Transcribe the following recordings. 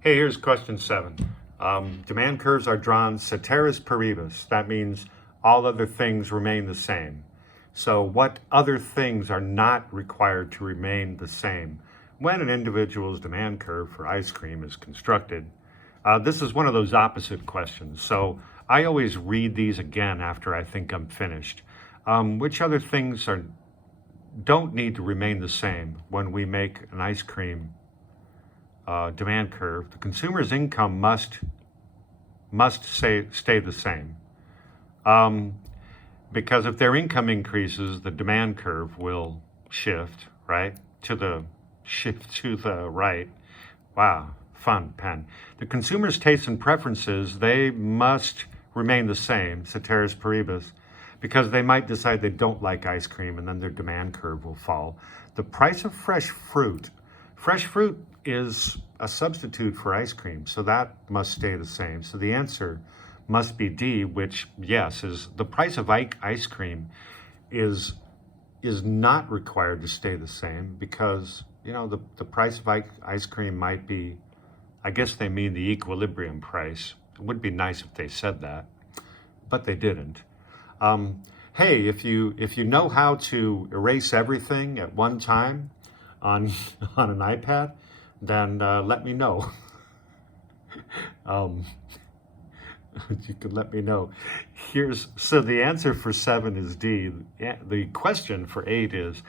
Hey, here's question 7. Demand curves are drawn ceteris paribus. That means all other things remain the same. So what other things are not required to remain the same when an individual's demand curve for ice cream is constructed? This is one of those opposite questions. So I always read these again after I think I'm finished. Which other things don't need to remain the same when we make an ice cream demand curve? The consumer's income must stay the same, because if their income increases, the demand curve will shift to the right. Wow, fun pen. The consumer's tastes and preferences, they must remain the same, ceteris paribus, because they might decide they don't like ice cream and then their demand curve will fall. The price of fresh fruit is a substitute for ice cream, so that must stay the same. So the answer must be D, which, yes, is the price of ice cream is not required to stay the same, because, you know, the price of ice cream might be, I guess they mean the equilibrium price. It would be nice if they said that, but they didn't. Hey, if you know how to erase everything at one time on an iPad, then let me know. You can let me know. So the answer for 7 is D. The question for 8 is,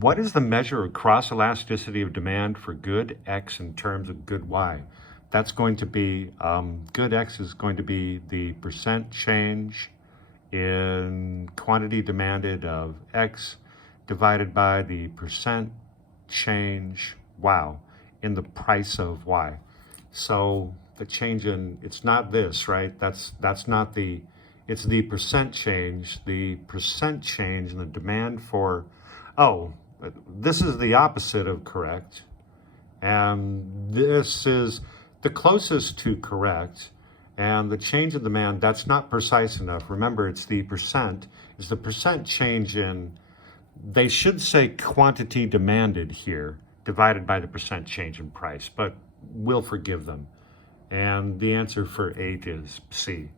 what is the measure of cross elasticity of demand for good X in terms of good Y? That's going to be, good X is going to be the percent change in quantity demanded of X divided by the percent change, in the price of Y. So the change in, it's not this, right? That's not the, it's the percent change in the demand for, this is the opposite of correct. And this is the closest to correct. And the change in demand, that's not precise enough. Remember, it's the percent change in, they should say quantity demanded here, divided by the percent change in price, but we'll forgive them. And the answer for 8 is C.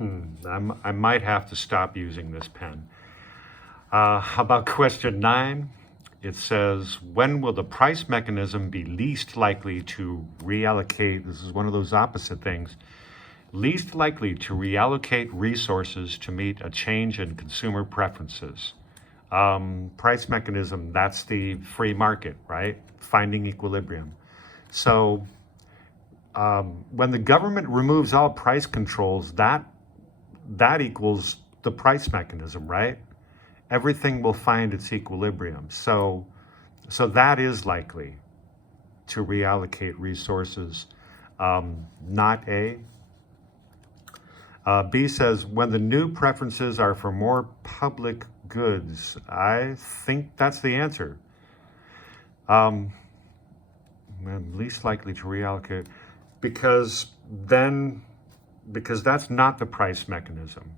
I might have to stop using this pen. How about question 9? It says, when will the price mechanism be least likely to reallocate? This is one of those opposite things. Least likely to reallocate resources to meet a change in consumer preferences. Price mechanism, that's the free market, right? Finding equilibrium. So when the government removes all price controls, that equals the price mechanism, right? Everything will find its equilibrium. So that is likely to reallocate resources. Not A. B says, when the new preferences are for more public goods. I think that's the answer. I'm least likely to reallocate, because that's not the price mechanism.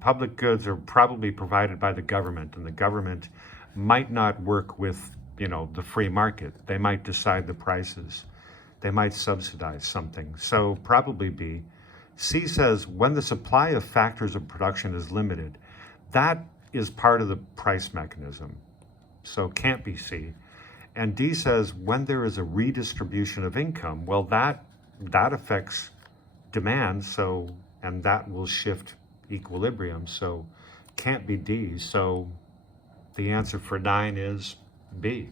Public goods are probably provided by the government, and the government might not work with, the free market. They might decide the prices. They might subsidize something. So probably B. C says, when the supply of factors of production is limited. That is part of the price mechanism, so can't be C. And D says, when there is a redistribution of income, well, that affects demand, and that will shift equilibrium, so can't be D. So the answer for 9 is B.